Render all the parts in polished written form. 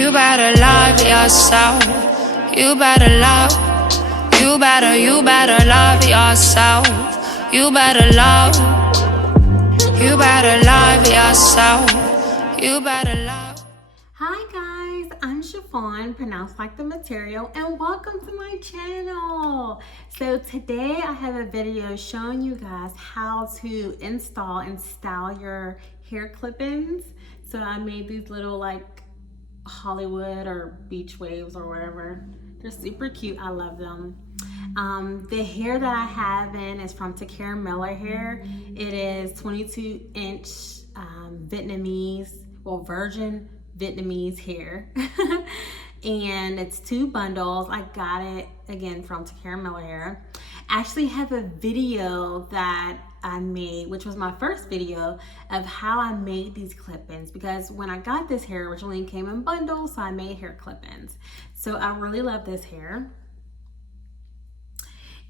You better love yourself. You better love. You better love yourself. You better love. You better love yourself. You better love. Hi guys, I'm Sha-Phawn, pronounced like the material, and welcome to my channel. So today I have a video showing you guys how to install and style your hair clip-ins. So I made these little like Hollywood or beach waves or whatever. They're super cute. I love them. The hair that I have in is from TeQuerra Miller hair. It is 22-inch Vietnamese, well, virgin Vietnamese hair. And it's 2 bundles. I got it again from TeQuerra Miller hair. I actually have a video that I made, which was my first video, of how I made these clip-ins, because when I got this hair originally it came in bundles, so I made hair clip-ins. So I really love this hair.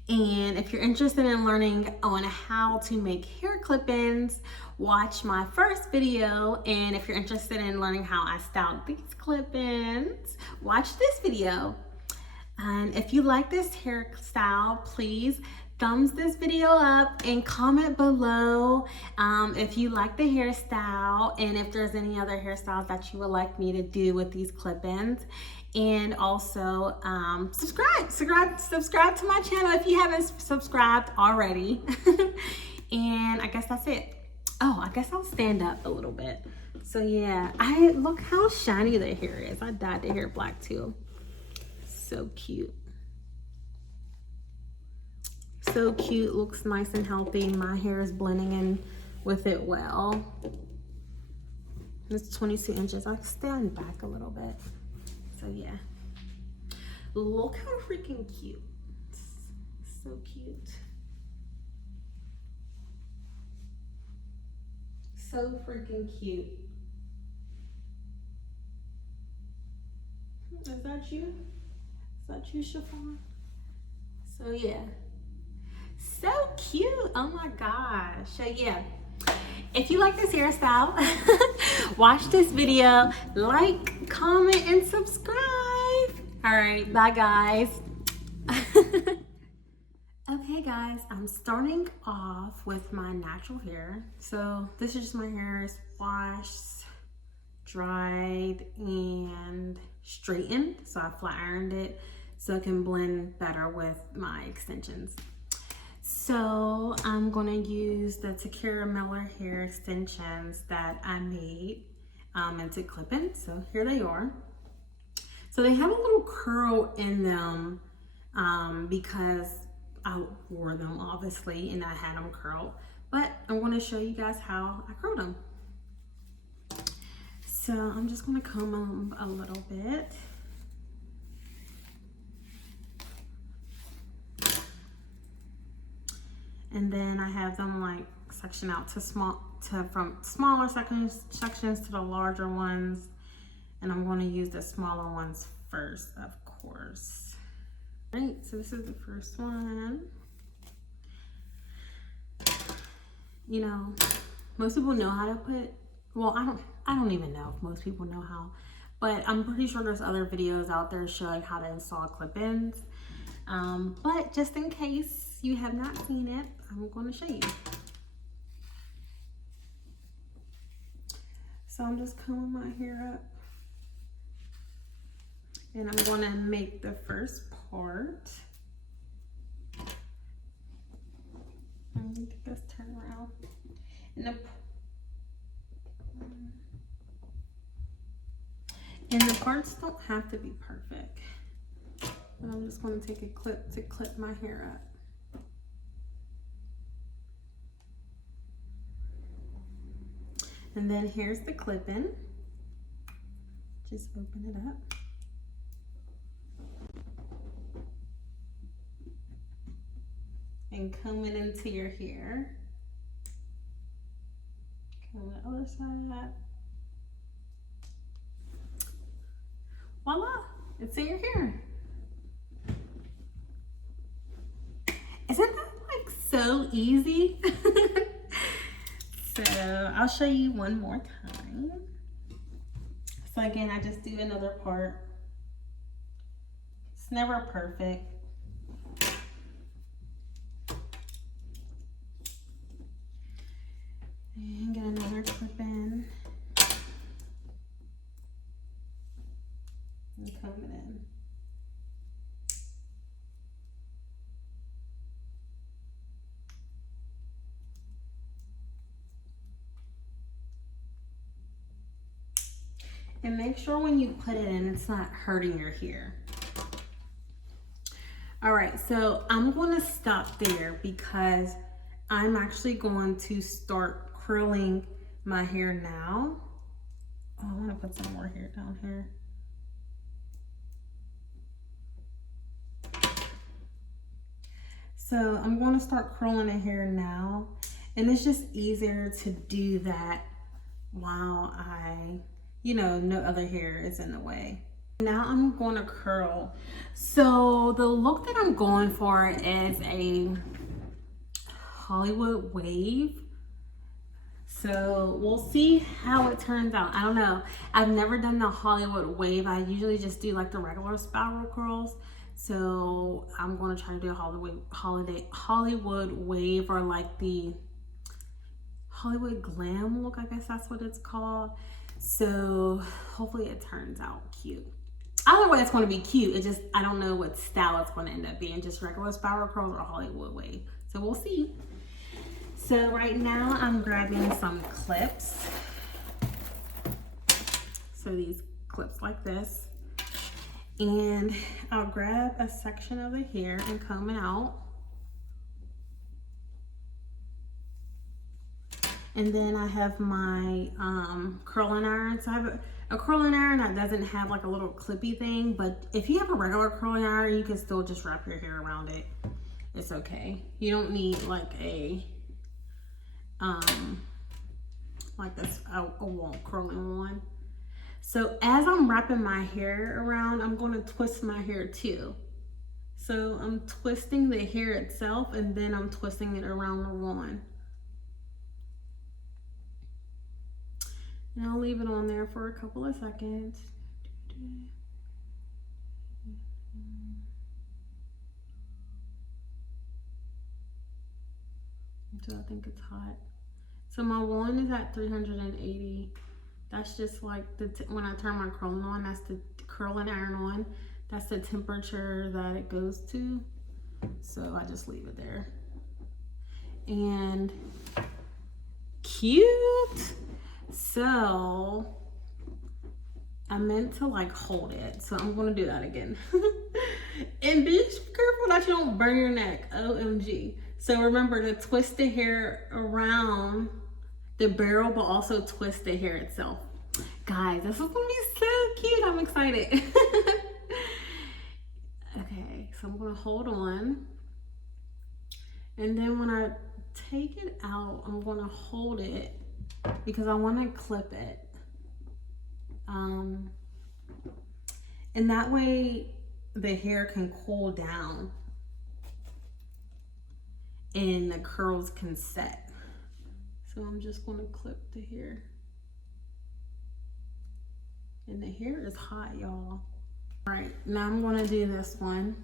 And if you're interested in learning on how to make hair clip-ins, watch my first video. And if you're interested in learning how I styled these clip-ins, watch this video. And if you like this hairstyle, please thumbs this video up and comment below if you like the hairstyle and if there's any other hairstyles that you would like me to do with these clip-ins. And also subscribe to my channel if you haven't subscribed already. And I guess that's it. Oh, I guess I'll stand up a little bit. So yeah, look how shiny the hair is. I dyed the hair black too. So cute. So cute, looks nice and healthy. My hair is blending in with it well. It's 22 inches. I'll stand back a little bit. So yeah, look how freaking cute. So cute. So freaking cute. Is that you? Is that you, Sha-Phawn? So yeah. So cute. Oh my gosh. So yeah, if you like this hairstyle, watch this video, like, comment, and subscribe. All right, bye guys. Okay guys, I'm starting off with my natural hair. So this is just my hair. It's washed, dried, and straightened. So I flat ironed it so it can blend better with my extensions. So I'm gonna use the TeQuerra Miller hair extensions that I made into clip-ins. So here they are. So they have a little curl in them because I wore them obviously and I had them curled, but I'm gonna show you guys how I curled them. So I'm just gonna comb them a little bit. And then I have them like section out to from smaller sections to the larger ones. And I'm going to use the smaller ones first, of course. All right, so this is the first one. You know, most people know how to put, well, I don't even know if most people know how, but I'm pretty sure there's other videos out there showing how to install clip-ins. But just in case you have not seen it, I'm going to show you. So I'm just combing my hair up. And I'm going to make the first part. I need to just turn around. And the parts don't have to be perfect. But I'm just going to take a clip to clip my hair up. And then here's the clip-in. Just open it up. And comb it into your hair. Comb the other side. Voila, it's in your hair. Isn't that like so easy? So I'll show you one more time. So So again, I just do another part. It's never perfect. And get another clip in. And comb it in. And make sure when you put it in, it's not hurting your hair. All right, so I'm going to stop there because I'm actually going to start curling my hair now. Oh, I want to put some more hair down here. So I'm going to start curling the hair now. And it's just easier to do that while no other hair is in the way. Now I'm going to curl. So the look that I'm going for is a Hollywood wave. So we'll see how it turns out. I don't know. I've never done the Hollywood wave. I usually just do like the regular spiral curls. So I'm going to try to do a Hollywood wave, or like the Hollywood glam look. I guess that's what it's called. So hopefully it turns out cute. Either way, it's going to be cute. It just, I don't know what style it's going to end up being. Just regular spiral curls or Hollywood wave. So we'll see. So right now I'm grabbing some clips. So these clips like this. And I'll grab a section of the hair and comb it out. And then I have my curling iron. So I have a curling iron that doesn't have like a little clippy thing, but if you have a regular curling iron, you can still just wrap your hair around it. It's okay. You don't need like a wall curling one. So as I'm wrapping my hair around, I'm going to twist my hair too. So I'm twisting the hair itself, and then I'm twisting it around the wand. And I'll leave it on there for a couple of seconds. Until I think it's hot. So my wand is at 380. That's just like when I turn my curling on, that's the curling iron on. That's the temperature that it goes to. So I just leave it there. And cute. So I meant to like hold it, so I'm gonna do that again. And be careful that you don't burn your neck. OMG. So remember to twist the hair around the barrel, but also twist the hair itself. Guys, this is gonna be so cute. I'm excited. Okay, so I'm gonna hold on, and then when I take it out, I'm gonna hold it because I want to clip it, and that way the hair can cool down and the curls can set. So I'm just going to clip the hair, and the hair is hot, y'all. All right, now I'm going to do this one.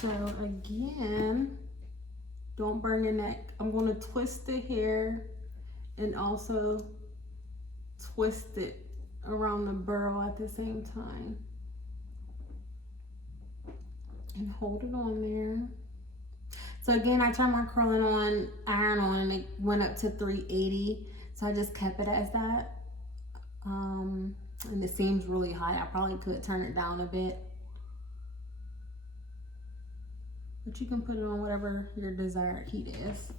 So again, don't burn your neck. I'm going to twist the hair and also twist it around the burl at the same time. And hold it on there. So again, I turned my curling iron on, and it went up to 380. So I just kept it as that. And it seems really high. I probably could turn it down a bit. But you can put it on whatever your desired heat is.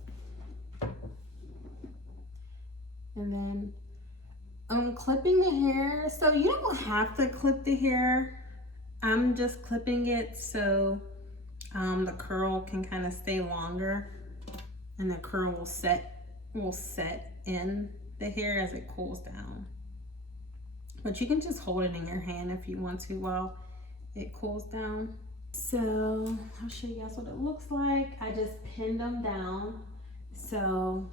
And then I'm clipping the hair. So you don't have to clip the hair. I'm just clipping it so the curl can kind of stay longer, and the curl will set in the hair as it cools down. But you can just hold it in your hand if you want to while it cools down. So I'll show you guys what it looks like. I just pinned them down. So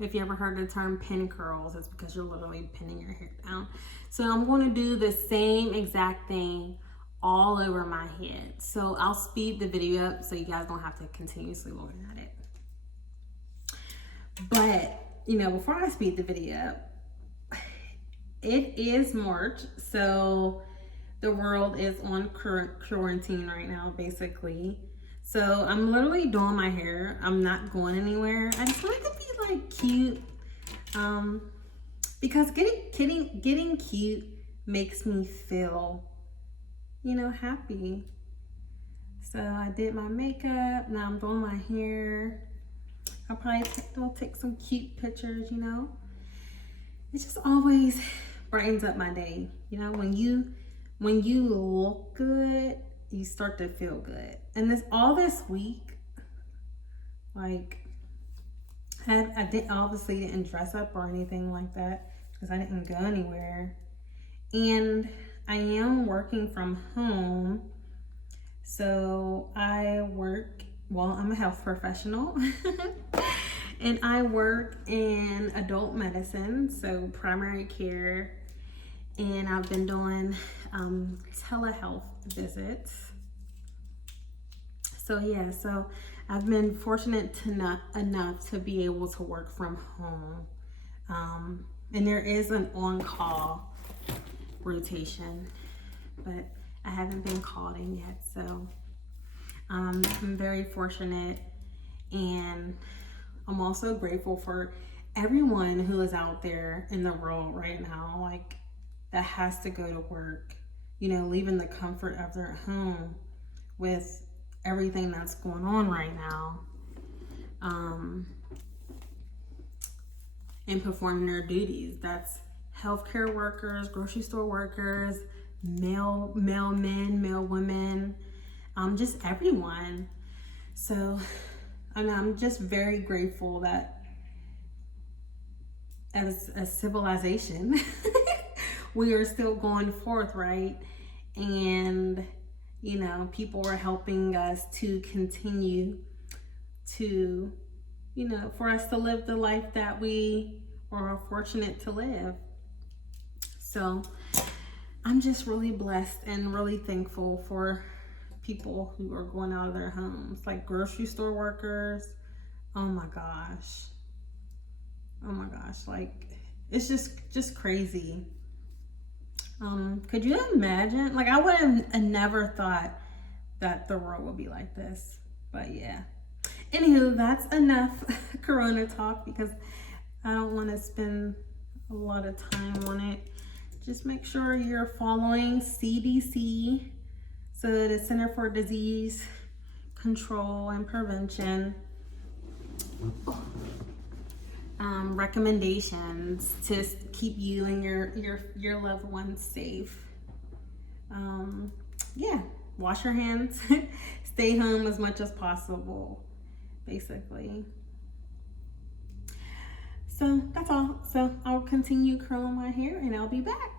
if you ever heard the term pin curls, it's because you're literally pinning your hair down. So I'm going to do the same exact thing all over my head. So I'll speed the video up so you guys don't have to continuously look at it. But, you know, before I speed the video up, it is March, so the world is on quarantine right now, basically. So I'm literally doing my hair. I'm not going anywhere. I just want it to be like cute, because getting cute makes me feel, you know, happy. So I did my makeup. Now I'm doing my hair. I'll probably take some cute pictures, you know. It just always brightens up my day. You know, when you look good, you start to feel good. And this week, like, I obviously didn't dress up or anything like that because I didn't go anywhere. And I am working from home. So I'm a health professional and I work in adult medicine, so primary care, and I've been doing telehealth visits. So yeah, so I've been fortunate enough to be able to work from home. And there is an on-call rotation, but I haven't been called in yet, so I'm very fortunate, and I'm also grateful for everyone who is out there in the world right now, like, that has to go to work, you know, leaving the comfort of their home with everything that's going on right now, and performing their duties. That's healthcare workers, grocery store workers, male men, male women, just everyone. So, and I'm just very grateful that as a civilization, we are still going forth, right? And, you know, people are helping us to continue to, you know, for us to live the life that we are fortunate to live. So I'm just really blessed and really thankful for people who are going out of their homes, like grocery store workers. Oh my gosh, like, it's just crazy. Could you imagine? Like, I would have never thought that the world would be like this, but yeah. Anywho, that's enough Corona talk, because I don't want to spend a lot of time on it. Just make sure you're following CDC, so the Center for Disease Control and Prevention, recommendations to keep you and your loved ones safe. Yeah, wash your hands, stay home as much as possible, basically. So that's all. So I'll continue curling my hair and I'll be back.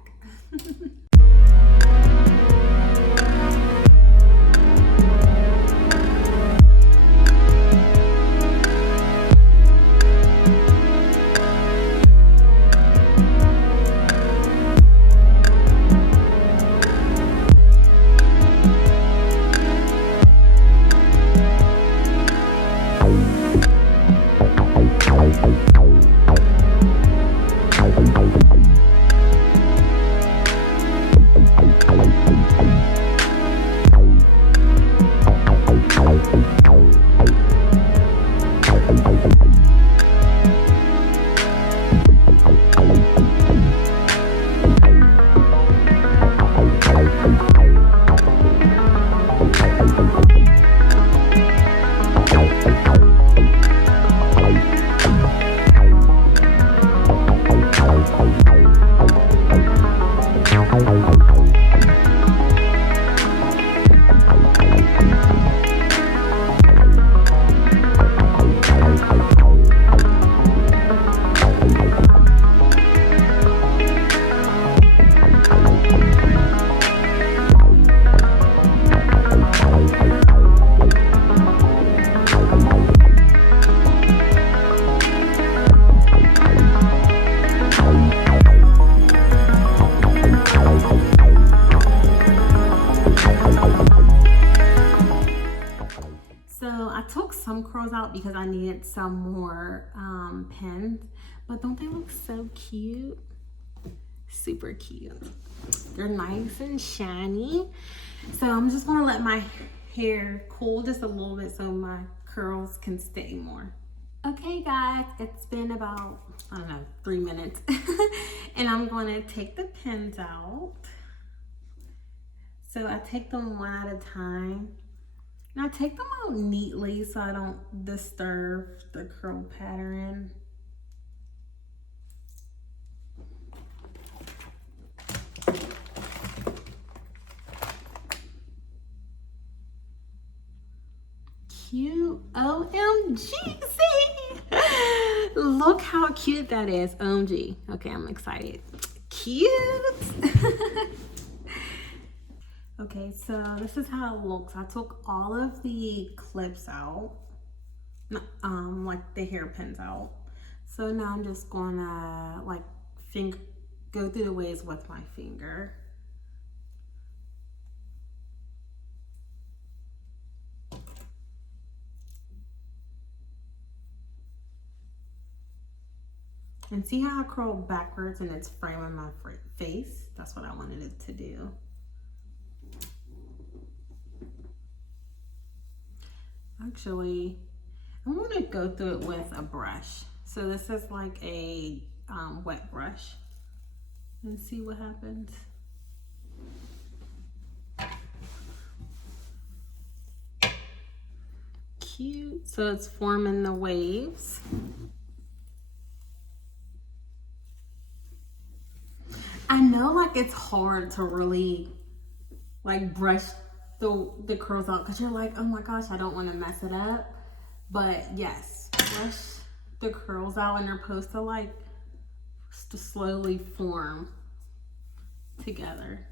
curls out because I needed some more pins. But don't they look so cute? Super cute. They're nice and shiny. So I'm just gonna let my hair cool just a little bit so my curls can stay more. Okay guys, it's been about, I don't know, 3 minutes. And I'm gonna take the pins out. So I take them one at a time. And I take them out neatly so I don't disturb the curl pattern. Cute. OMG, see? Look how cute that is. OMG. Okay, I'm excited. Cute. Okay, so this is how it looks. I took all of the clips out, like the hairpins out. So now I'm just gonna like go through the waves with my finger. And see how I curled backwards and it's framing my face? That's what I wanted it to do. Actually, I'm going to go through it with a brush. So this is like a wet brush. And see what happens. Cute. So it's forming the waves. I know like it's hard to really like brush the curls out because you're like, oh my gosh, I don't want to mess it up. But yes, brush the curls out and they're supposed to like to slowly form together.